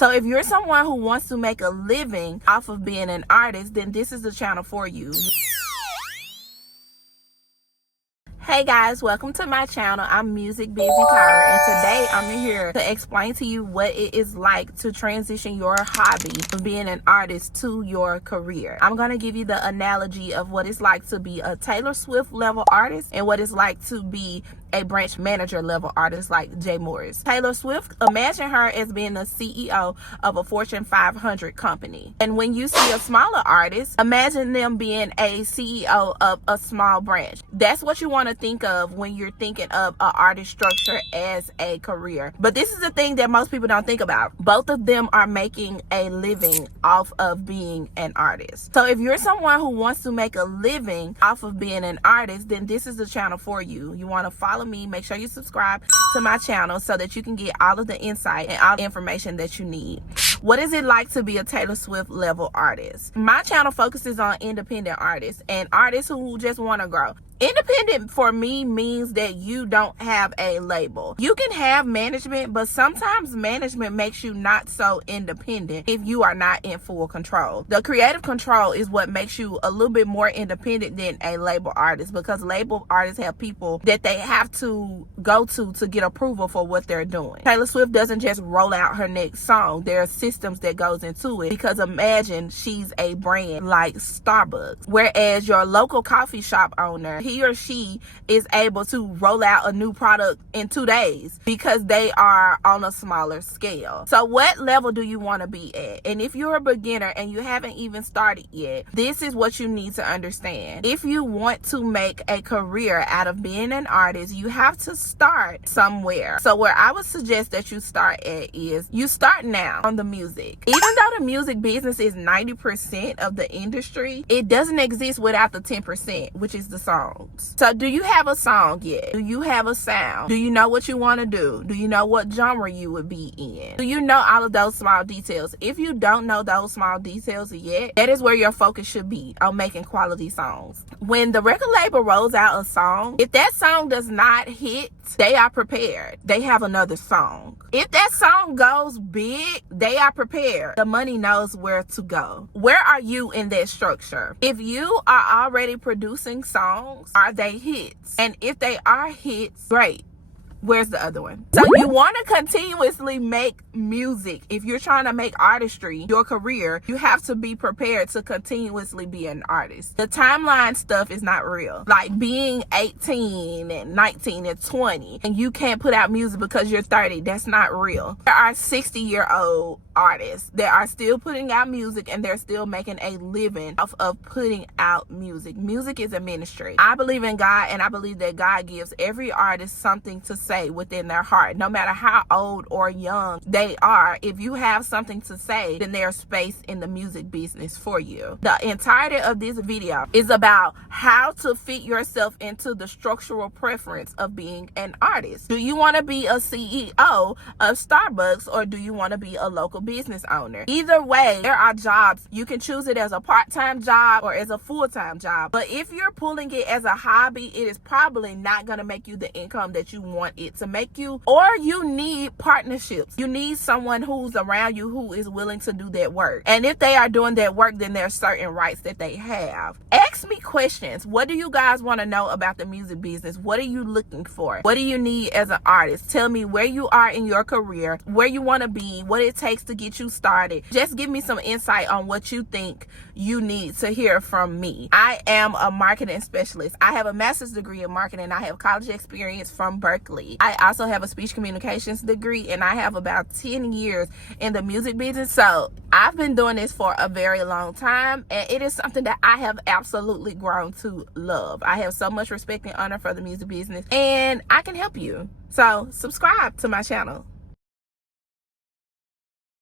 So if you're someone who wants to make a living off of being an artist, then this is the channel for you. Hey guys, welcome to my channel. I'm Music Busy Tyra, and today I'm here to explain to you what it is like to transition your hobby from being an artist to your career. I'm going to give you the analogy of what it's like to be a Taylor Swift level artist and what it's like to be a branch manager level artist like Jay Morris. Taylor Swift, imagine her as being the CEO of a Fortune 500 company. And when you see a smaller artist, imagine them being a CEO of a small branch. That's what you want to think of when you're thinking of an artist structure as a career. But this is the thing that most people don't think about. Both of them are making a living off of being an artist. So if you're someone who wants to make a living off of being an artist, then this is the channel for you. You want to follow me, make sure you subscribe to my channel so that you can get all of the insight and all the information that you need. What is it like to be a Taylor Swift level artist? My channel focuses on independent artists and artists who just want to grow. Independent for me means that you don't have a label. You can have management, but sometimes management makes you not so independent if you are not in full control. The creative control is what makes you a little bit more independent than a label artist, because label artists have people that they have to go to get approval for what they're doing. Taylor Swift doesn't just roll out her next song. There are systems that goes into it, because imagine she's a brand like Starbucks, whereas your local coffee shop owner, he or she is able to roll out a new product in 2 days because they are on a smaller scale. So what level do you want to be at? And if you're a beginner and you haven't even started yet, this is what you need to understand. If you want to make a career out of being an artist, you have to start somewhere. So where I would suggest that you start at is you start now on the music. Even though the music business is 90% of the industry, it doesn't exist without the 10%, which is the song. So do you have a song yet? Do you have a sound? Do you know what you want to do? Do you know what genre you would be in? Do you know all of those small details? If you don't know those small details yet, that is where your focus should be, on making quality songs. When the record label rolls out a song, if that song does not hit, they are prepared. They have another song. If that song goes big, they are prepared. The money knows where to go. Where are you in that structure? If you are already producing songs, are they hits? And if they are hits, great. Where's the other one? So you want to continuously make music. If you're trying to make artistry your career, you have to be prepared to continuously be an artist. The timeline stuff is not real. Like being 18 and 19 and 20 and you can't put out music because you're 30. That's not real. There are 60-year-old artists that are still putting out music and they're still making a living off of putting out music. Music is a ministry. I believe in God, and I believe that God gives every artist something to say within their heart. No matter how old or young they are, if you have something to say, then there's space in the music business for you. The entirety of this video is about how to fit yourself into the structural preference of being an artist. Do you want to be a CEO of Starbucks, or do you want to be a local business owner? Either way, there are jobs. You can choose it as a part-time job or as a full-time job. But if you're pulling it as a hobby, it is probably not going to make you the income that you want it to make you. Or you need partnerships. You need someone who's around you who is willing to do that work. And if they are doing that work, then there's certain rights that they have. Ask me questions. What do you guys want to know about the music business? What are you looking for? What do you need as an artist? Tell me where you are in your career, where you want to be, what it takes to get you started. Just give me some insight on what you think you need to hear from me. I am a marketing specialist. I have a master's degree in marketing. I have college experience from Berkeley. I also have a speech communications degree, and I have about 10 years in the music business. So I've been doing this for a very long time, and it is something that I have absolutely grown to love. I have so much respect and honor for the music business, and I can help you. So subscribe to my channel.